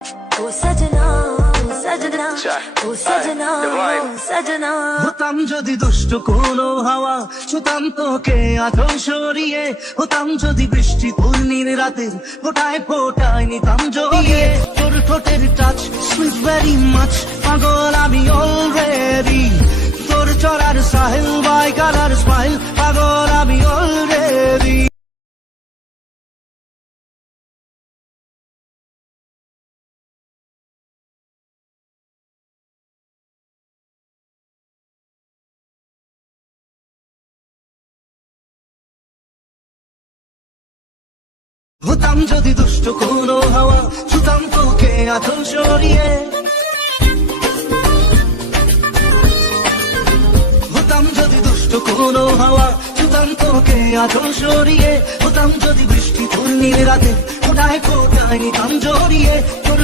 ओ सजना ओ सजना ओ सजना ओ सजना হতাম যদি দুষ্ট কোনো হাওয়া ছুতাম তোকে আঁচল সরিয়ে হতাম যদি বৃষ্টি পূর্ণির রাতের ফোটায় ফোটায় নিতাম জড়িয়ে তোর ঠোঁটের টাচ সুইট ভেরি মাচ পাগল আমি অলরেডি তোর চলার সাহেল বাই কালার স্মাইল পাগল আমি অলরেডি হতাম যদি দুষ্ট কোনো হাওয়া ছুতাম তোকে আঁচল সরিয়ে হতাম যদি দুষ্ট কোনো হাওয়া ছুতাম তোকে আঁচল সরিয়ে হতাম যদি বৃষ্টি পূর্ণির রাতে ফোটায় ফোটায় নিতাম জড়িয়ে তোর